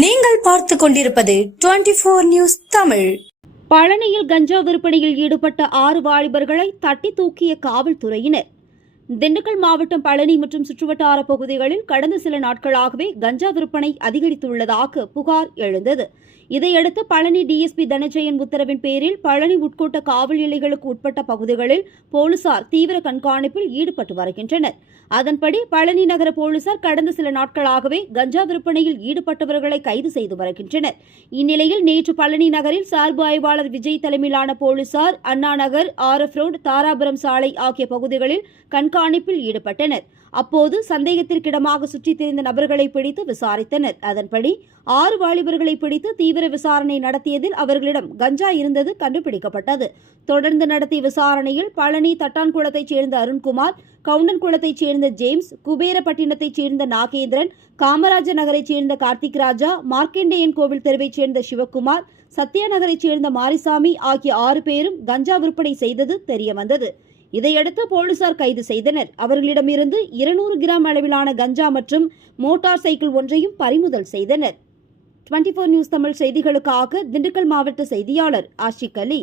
நீங்கள் பார்த்து கொண்டிருப்பது டுவெண்டி போர் நியூஸ் தமிழ். பழனியில் கஞ்சா விற்பனையில் ஈடுபட்ட ஆறு வாலிபர்களை தட்டி தூக்கிய காவல்துறையினர். திண்டுக்கல் மாவட்டம் பழனி மற்றும் சுற்றுவட்டார பகுதிகளில் கடந்த சில நாட்களாகவே கஞ்சா விற்பனை அதிகரித்துள்ளதாக புகார் எழுந்தது. இதையடுத்து பழனி டிஎஸ்பி தனஜெயன் உத்தரவின் பேரில் பழனி உட்கோட்ட காவல் எல்லைகளுக்கு உட்பட்ட பகுதிகளில் போலீசார் தீவிர கண்காணிப்பில் ஈடுபட்டு வருகின்றனர். அதன்படி பழனி நகர போலீசார் கடந்த சில நாட்களாகவே கஞ்சா விற்பனையில் ஈடுபட்டவர்களை கைது செய்து வருகின்றனர். இந்நிலையில் நேற்று பழனி நகரில் சார்பு ஆய்வாளர் விஜய் தலைமையிலான போலீசார் Anna Nagar R F road Dharapuram சாலை ஆகிய பகுதிகளில் கண்காணி கண்காணிப்பில் ஈடுபட்டனர். அப்போது சந்தேகத்திற்கிடமாக சுற்றித் திரிந்த நபர்களை பிடித்து விசாரித்தனர். அதன்படி ஆறு வாலிபர்களை பிடித்து தீவிர விசாரணை நடத்தியதில் அவர்களிடம் கஞ்சா இருந்தது கண்டுபிடிக்கப்பட்டது. தொடர்ந்து நடத்திய விசாரணையில் பழனி தட்டான்குளத்தைச் சேர்ந்த அருண்குமார் கவுண்டன்குளத்தைச் சேர்ந்த ஜேம்ஸ் குபேரப்பட்டினத்தைச் சேர்ந்த நாகேந்திரன் காமராஜ நகரைச் சேர்ந்த கார்த்திக் ராஜா மார்க்கண்டேயன் கோவில் தெருவைச் சேர்ந்த சிவக்குமார் சத்யா நகரைச் சேர்ந்த மாரிசாமி ஆகிய ஆறு பேரும் கஞ்சா விற்பனை செய்தது தெரியவந்தது. இதையடுத்து போலீசார் கைது செய்தனர். அவர்களிடமிருந்து இருநூறு கிராம் அளவிலான கஞ்சா மற்றும் மோட்டார் சைக்கிள் ஒன்றையும் பறிமுதல் செய்தனர். டுவெண்டி நியூஸ் தமிழ் செய்திகளுக்காக திண்டுக்கல் மாவட்ட செய்தியாளர் ஆஷிக் அலி.